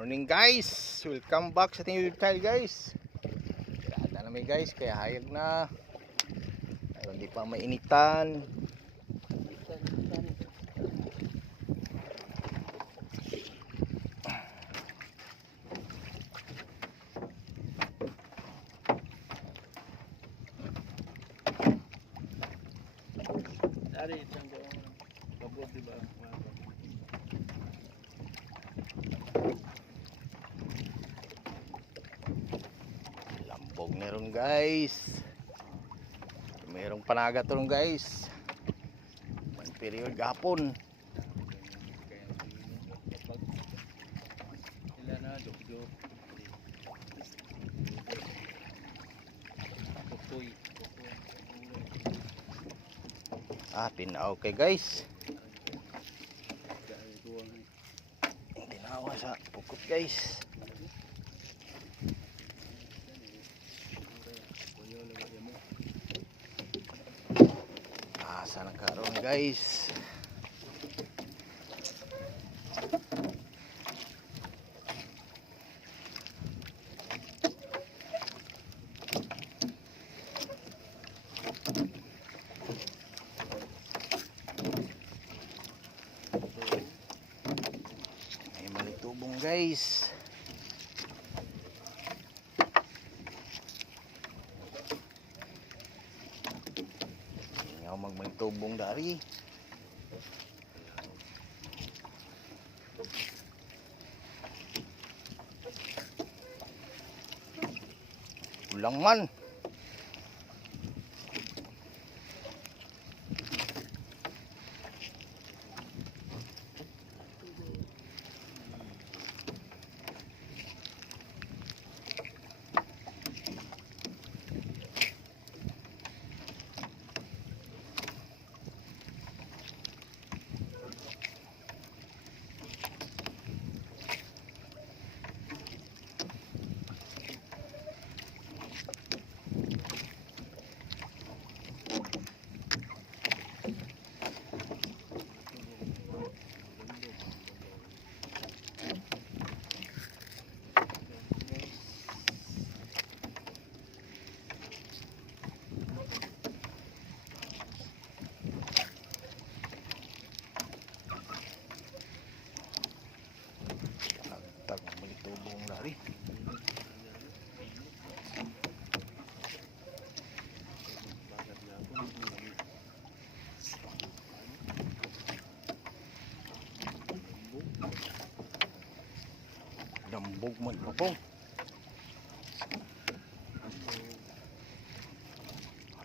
Morning guys, welcome back sa ating YouTube channel guys. Kaya na may guys, kaya hayag na. Pero hindi pa mainitan. Dari isang babot diba? Lambog na ron guys. Mayroong panagat ron guys. May period gapon. Sila na dok-dok. Kukoy. Tinaw kay guys. Tinawa sa pukot guys. Asa nagkaroon guys. May malitubong guys. Magmalitubong dari. Ulang man. Magmalitubong dari. Lambog man pa po.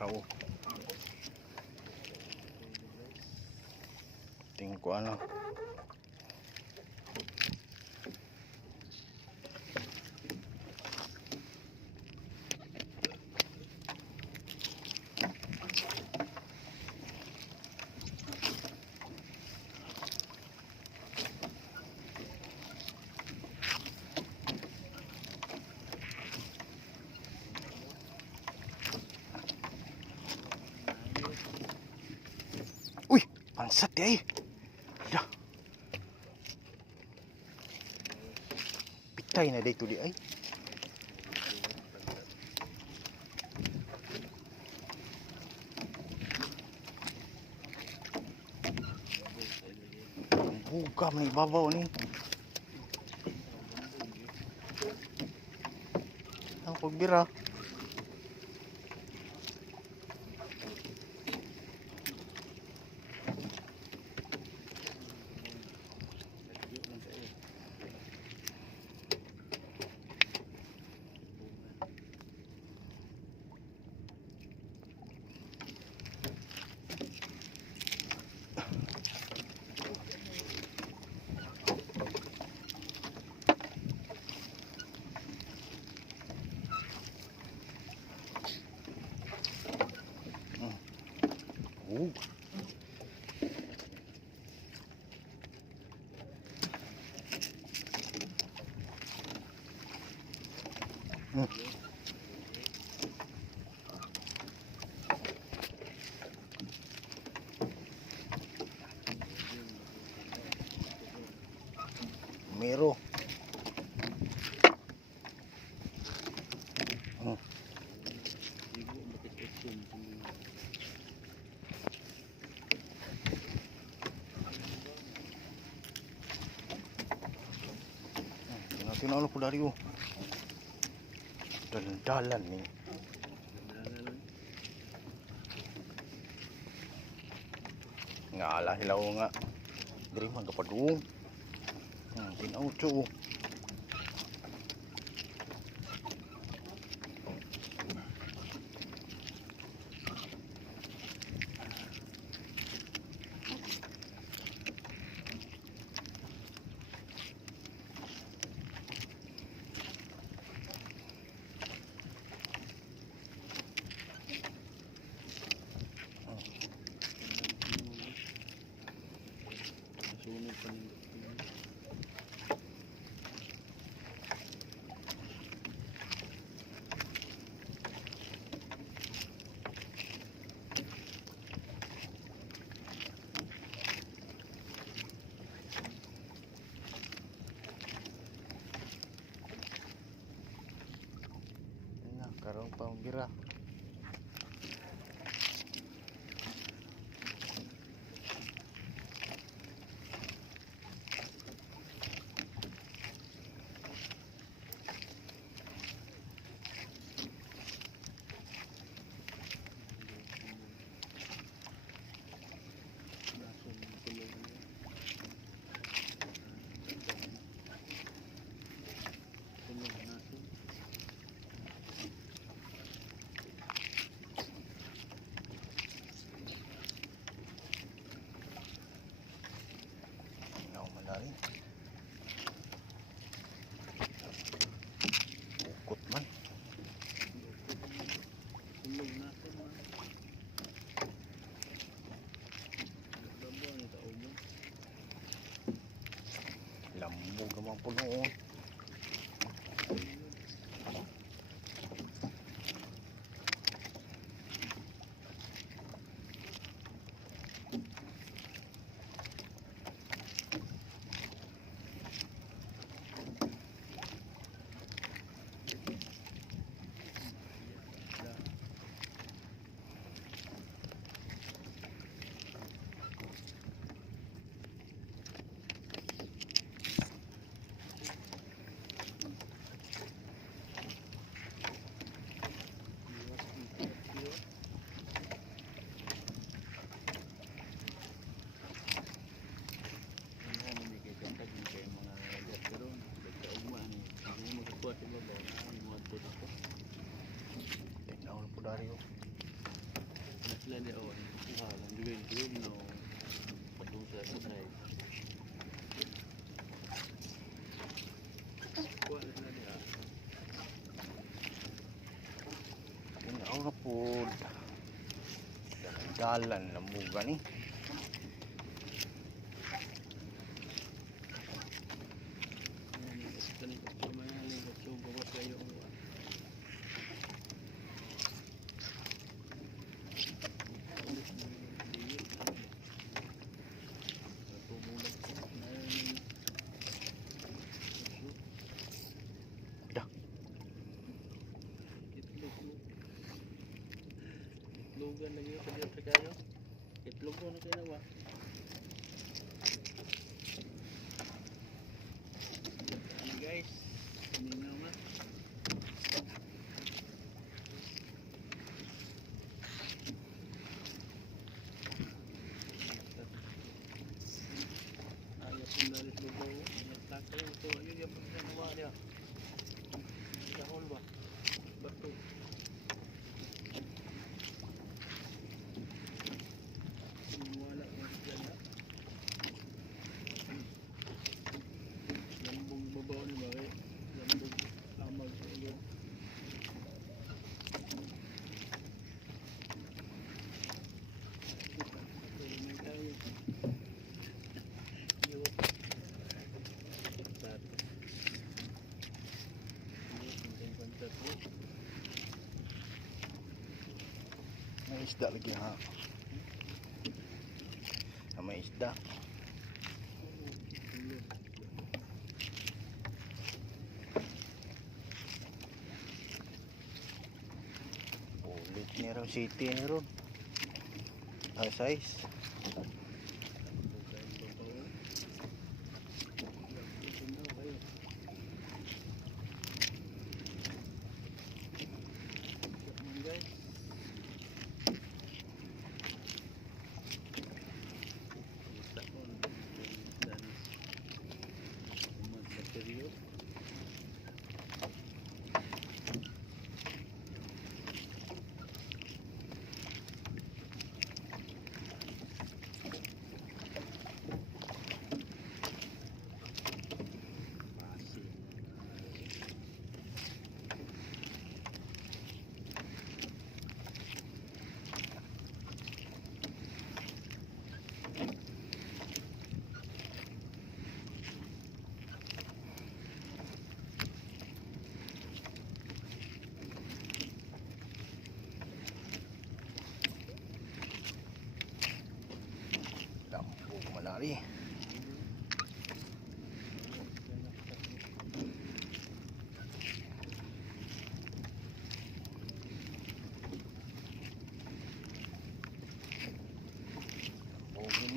Raw. Tingin ko ano. Uy, pansat eh. Hala. Pitay na dito di ay. Buka man ibabaw ni. Ang pagbira. Mero. Tinawag ko dari oh. Dalan-dalan ni. Nga ala sila o nga. Diri man kapadung. Tinawag siya oh. Sunod pa nito. Nah, karong pang bira. Inaw man na rin. Ukot man. Tulog na ito man. Dabo ang taubo. Lambog naman po noon. Tinaw po dari oh. Sila dia oh, lang duwin no. Padung sa sunay. Kuha na sila dia. Tinaw na po. Dalan lambugan ni. Kani ko mangaling ko sugo ba kayo. Lugan lagi sa dito kayo. Itlog ko na kayo na ba? Guys, ini nama. Ayat sendiri lupa. Tak tahu tu aja dia punya nama dia. Dahul ba? Batu. Wala masjid. Lambung babaw ni ba kay? Lambung amag sa iyo. May isda lagi ha. May isda. Ulit ni raw city ni ron. Ang size.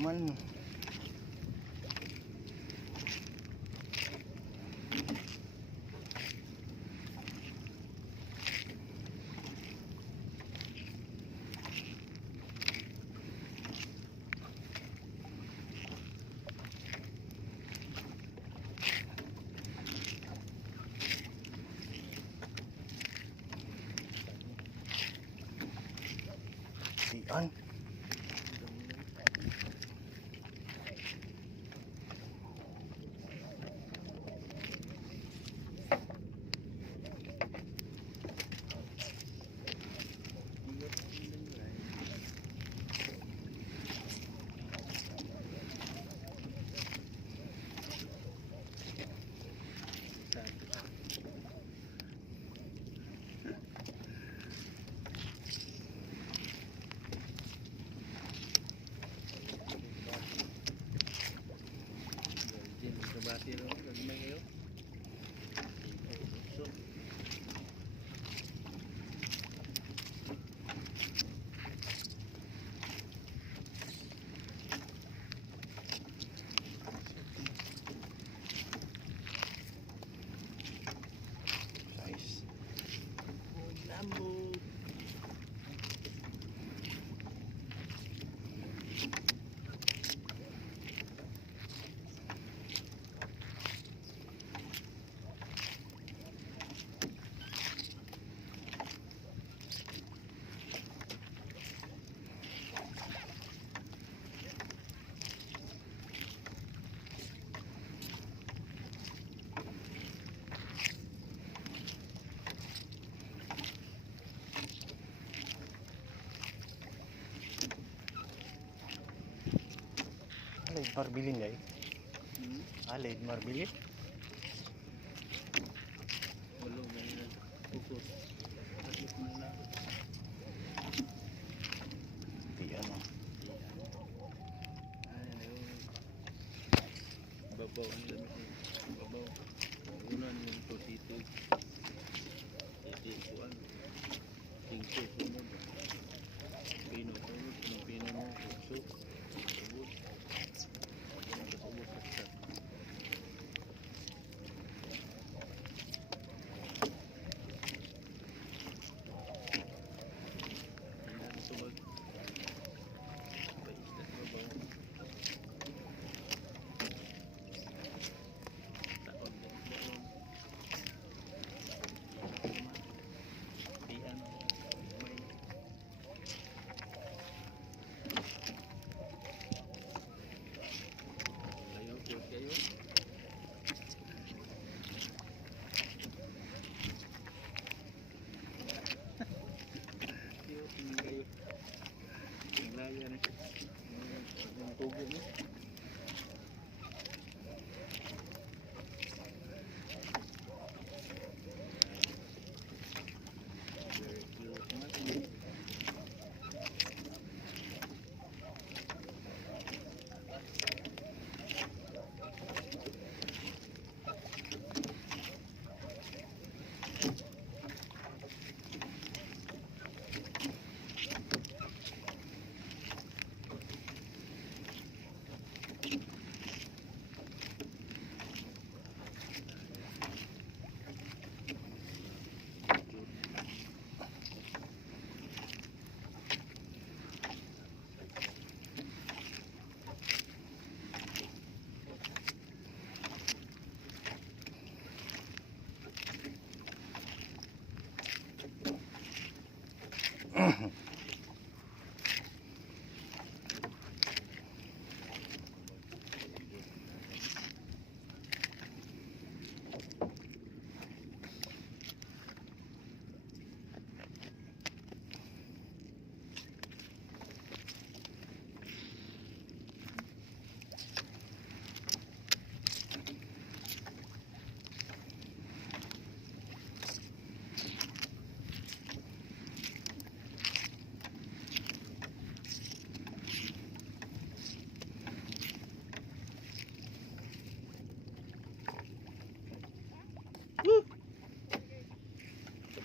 naman. Diyan. Bati ro, gagmay kayo. So, Size. lambot. Alay, marbilin ay. Hmm? Alay, marbilin. Walo ganyan na. Pukot. Takip na na. Diyan oh. Ay, ayun. Babaw ang lamit niya. Babaw. Una niya ito dito. Dito kuan. Tingko sunod. Pino sunod. Pino mo. Kusok. Sunod. Sunod saksak. Tingnan ito mag. Paisda babaw. Taon din doon. Pian may kayo po kayo. Kayo tingin kayo. Ang laya na siya. Ang tubo mo. Very cute naman.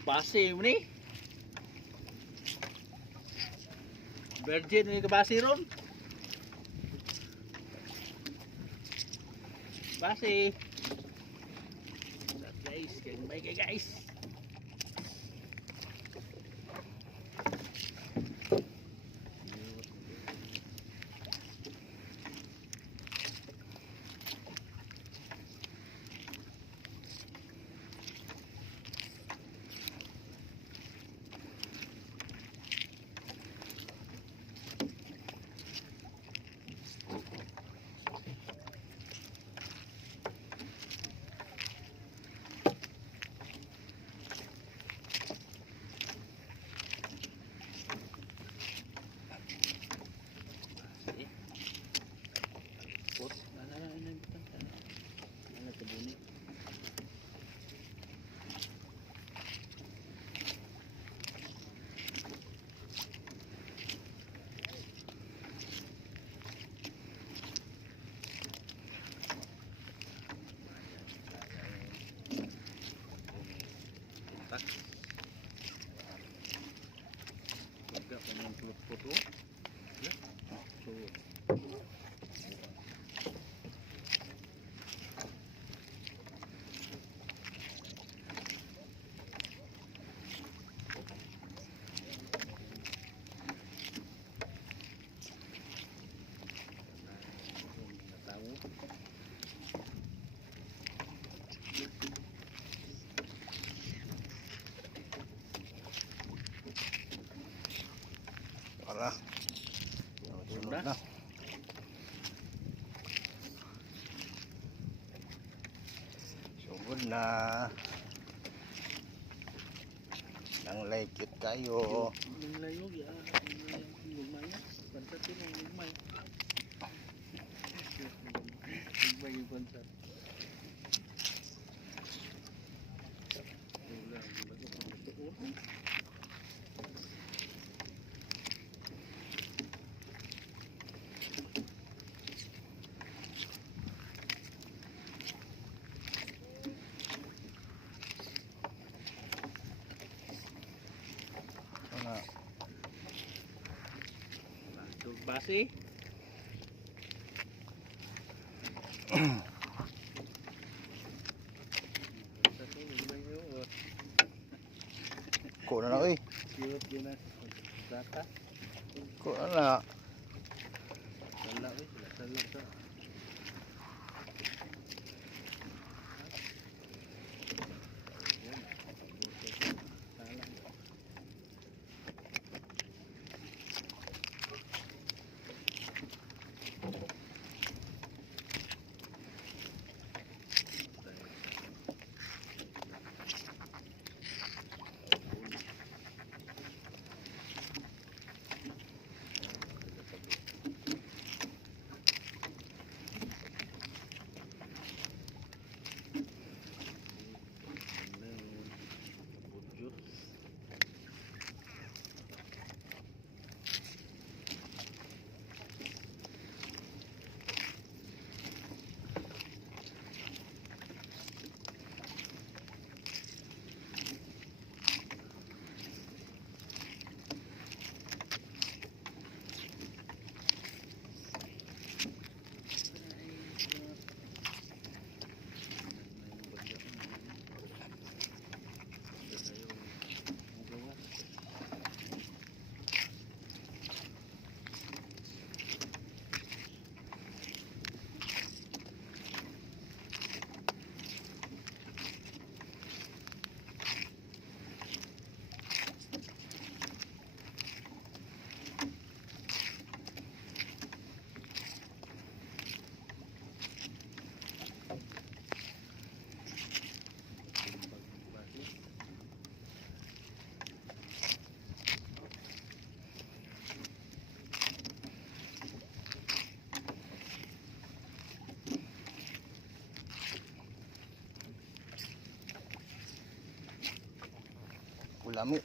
Basi mo ni. Virgin ni kabasi ron. Basi. Guys, bye guys. Agak pengen foto. Ya. Tuh. Wala. Sunod na. Sugod na. Nang like it kayo. Yung layog ya, yung lumay. Bansat yun ang lumay. Lumay yung bansat. Wala, bago pa natuon. Basi. Ko na na oy. Cute din na. Data. Ko na. Sala oy, sala sa. Lami.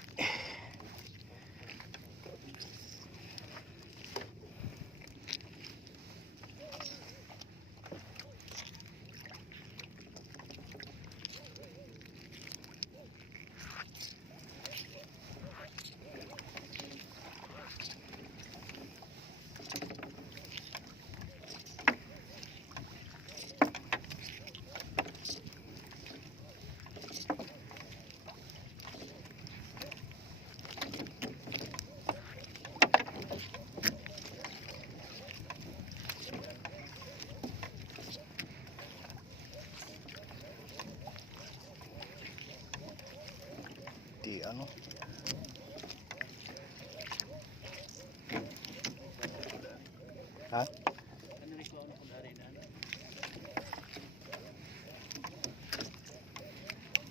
Puti ano. Ha? Ano rin ko ano kung dari na ano?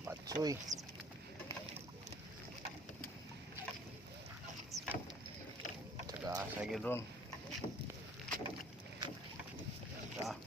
Patsoy. Tsaka asa gyud ron. Tsaka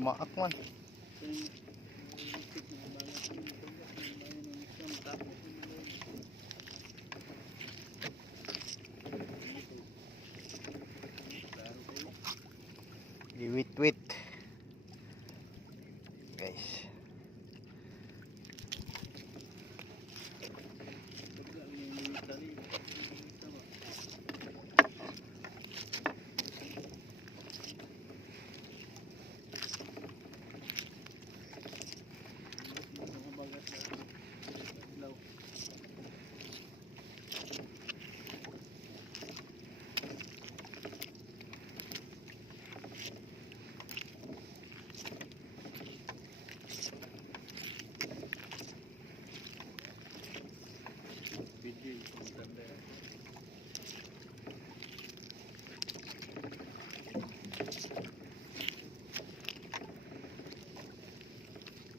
maak man. Diwit-wit. Guys.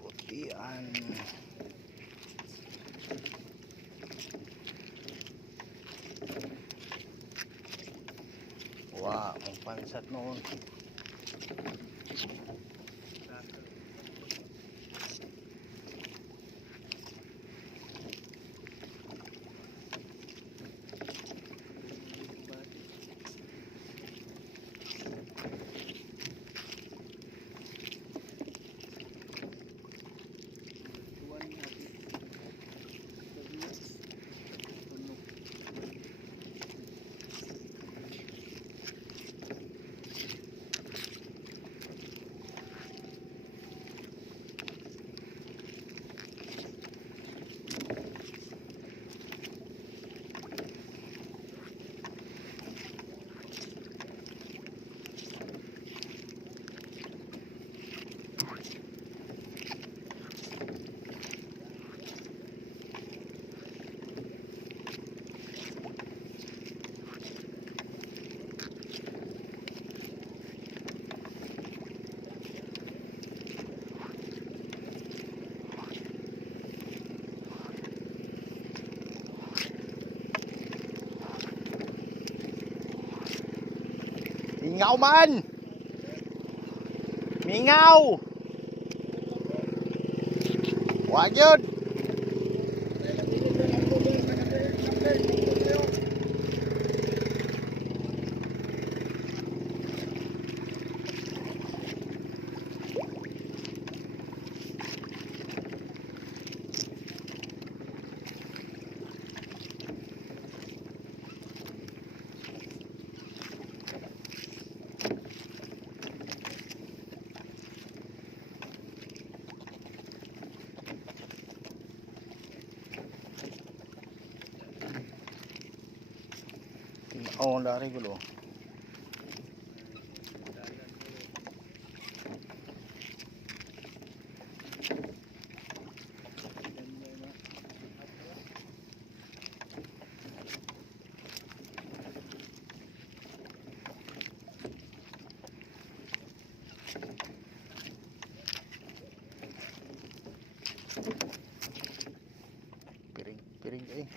Putian. Wah, ang pansat noon. Mingaw man! Mingaw! Wag yun! Oh, dari gulo. Piring eh.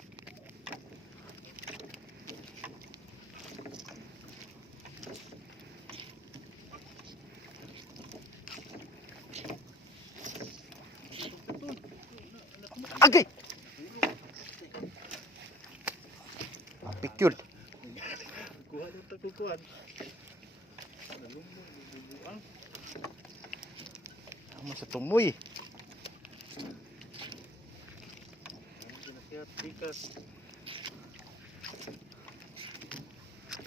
Agay! Picture. Kuha ng tagkukuhan. Nalumbuan. Amo sa tumoy. Kinakiyat, tikas.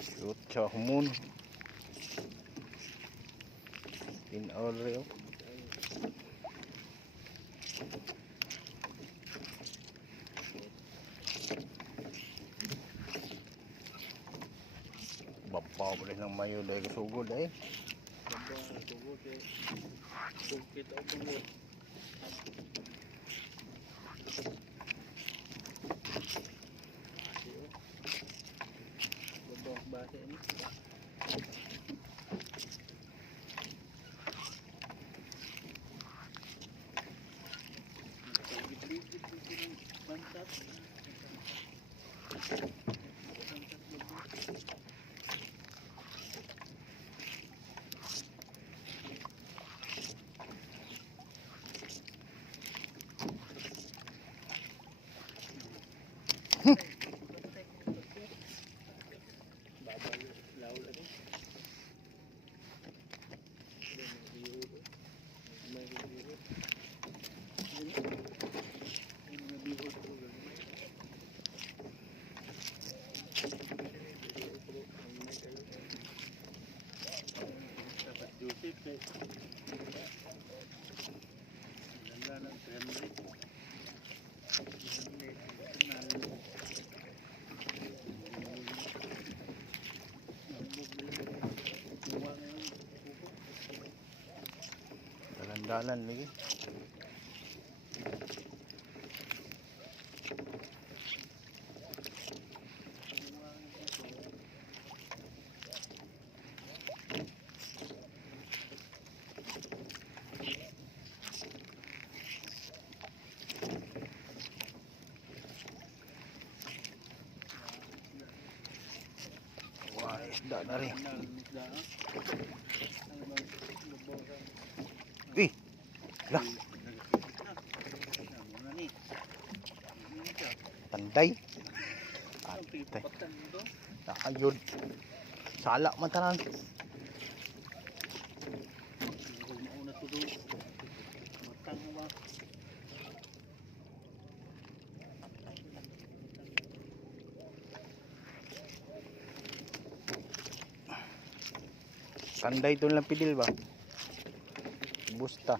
Shoot siya humun. In all real. Babaw pa rin ng mayo dahil kasugod eh. Babaw na tugod eh. Tugkit ang tugod. Babaw ang base ini. Ligit-ligit ito ng pantat. Dalan lagi. Wah, dah dari. Ih, lah. Panday. Atay. Nakayod. Sala man tanan. Panday doon lang pidil ba? Busta.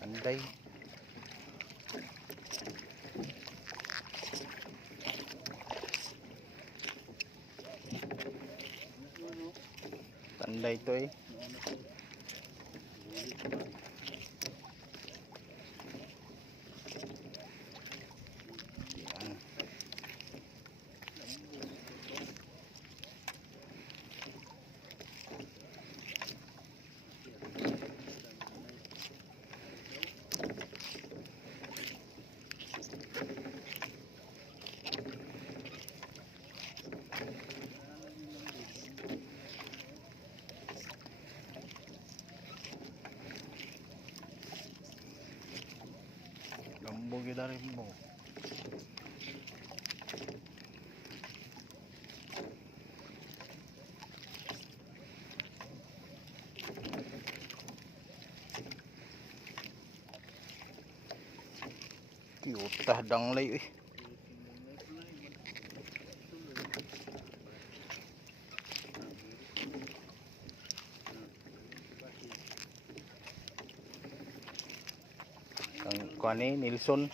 Panday. Panday to eh. dari mo. Cute danglay eh. Ang kuan ni Nilson.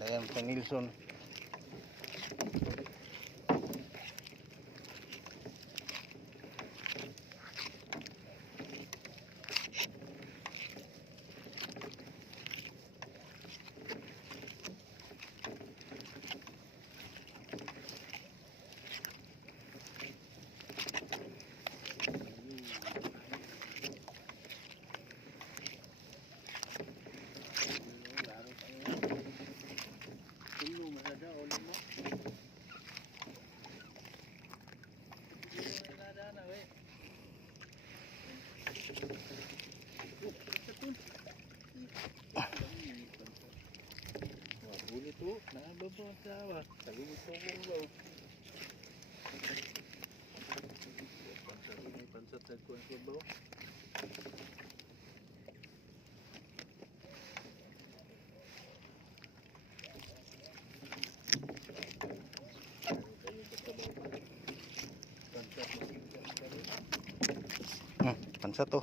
Dayan sa Nilson. Huli tu, nak bawa siapa? Tapi itu pun bau. Pansat aku yang bau. Pansat to.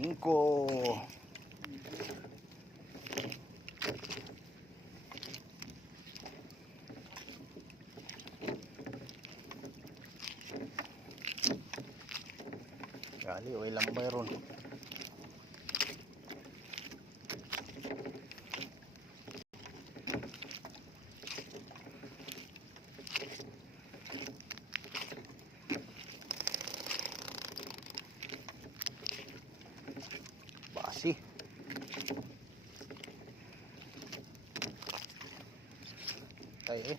Cinco. Kali o ilang bayron. Basi. Tayo eh.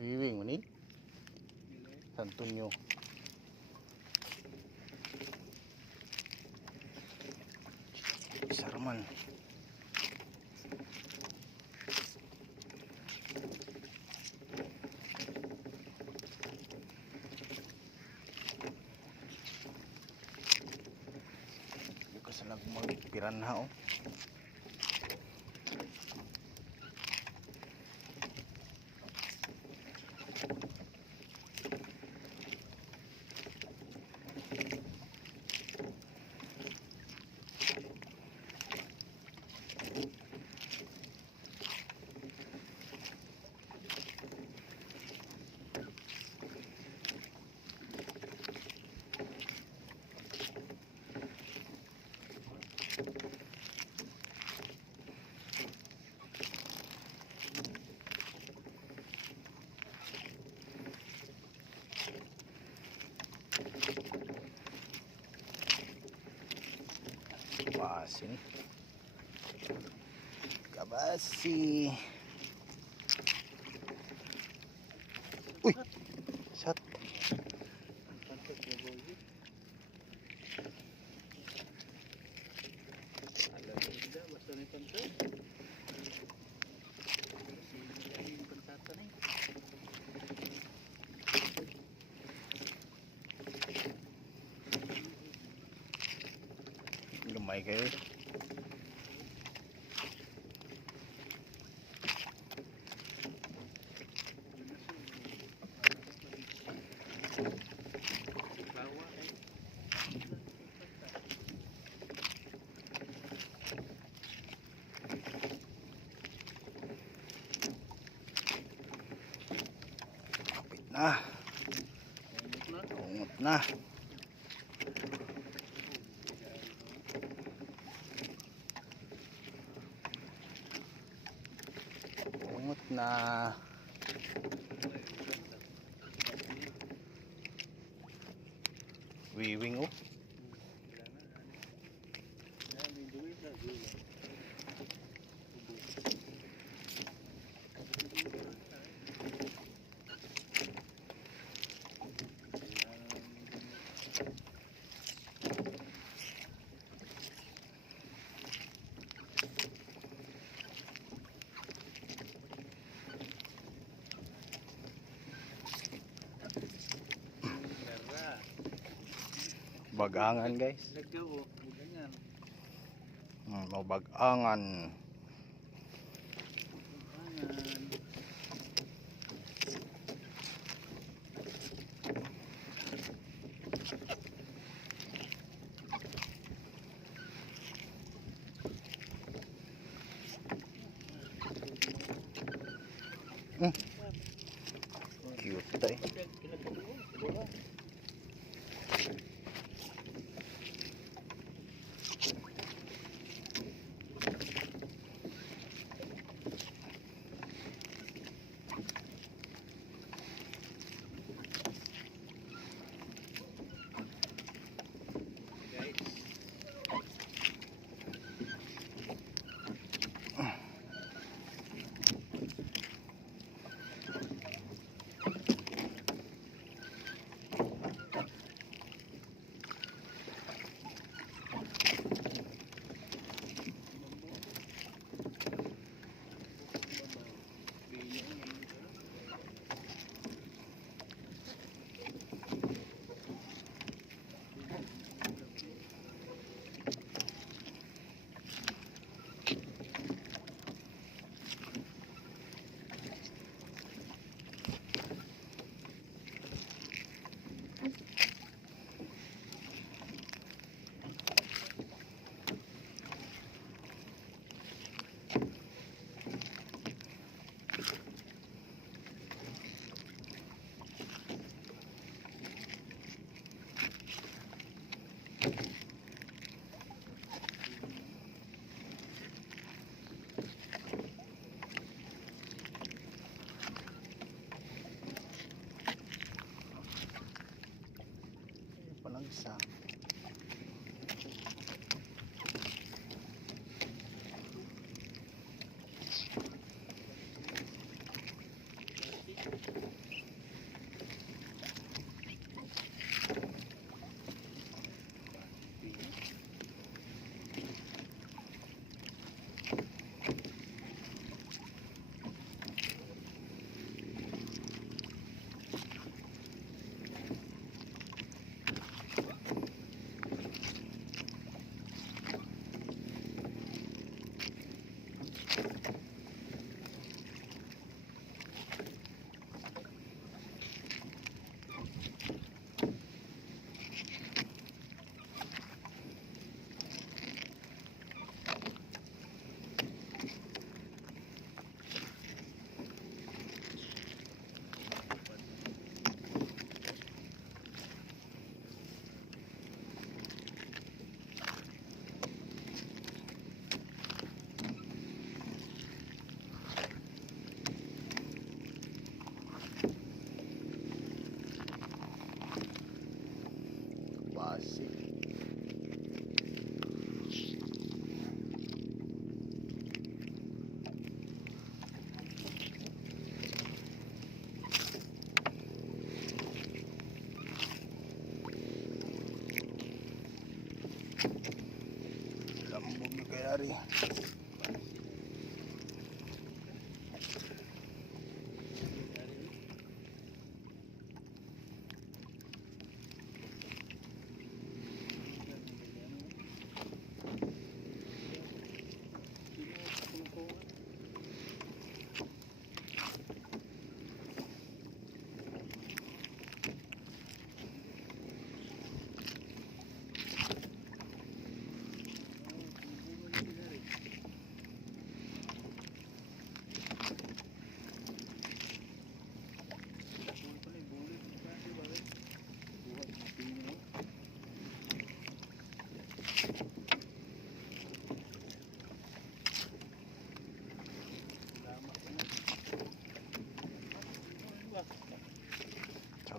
Wiwing mo ni Santunyo. Sarman. Bukas lang magpiranha oh. Kabasi. Kabasi. Uy, shot. Pansat dia bau je. Ada tidak bahasa ni pansat? Ini pansatan ni. Gamay kayo. Ah, Umot na. ungot na. Ungot na. Wiwing oh. Bagangan guys. Lagaw oh. Ganyan. Mau bagangan. Ganyan. Cute tayo.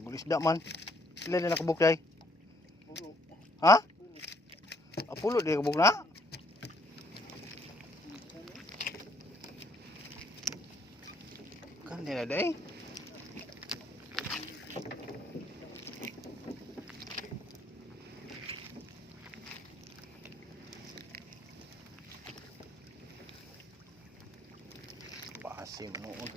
Nagulisda man. Sila na nakabuk day. Pulo. Ha? Apulo di kabuk na? Kan na day. Basi manood.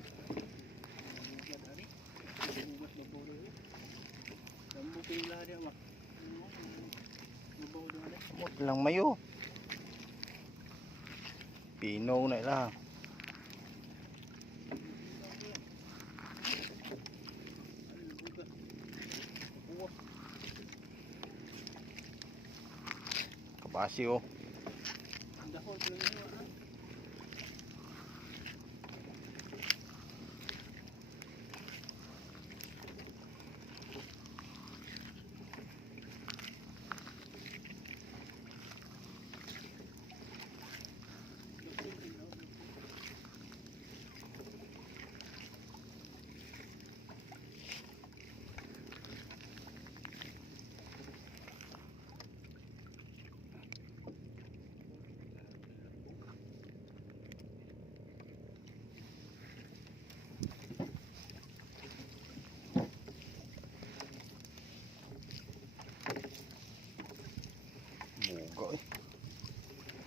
Mot lang mayo. Pinaw na lang. Kabasi oh. Buga eh.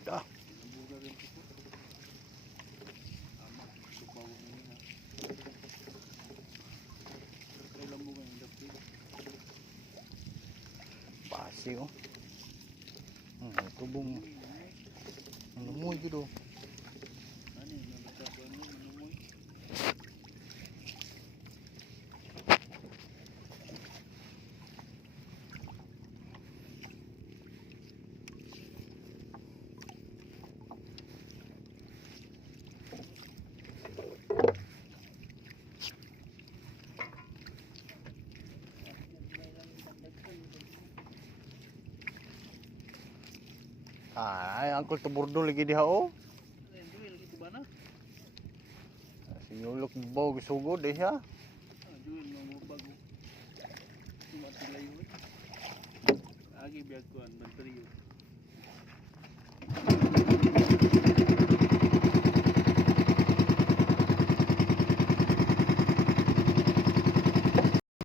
Dah. Basi oh. Tubong. Lumoy gitu. Ay, angkol tuburdo lagi diha oh. Sinulok baw gisugod eh ha. Agi biag kuan, bateriyo.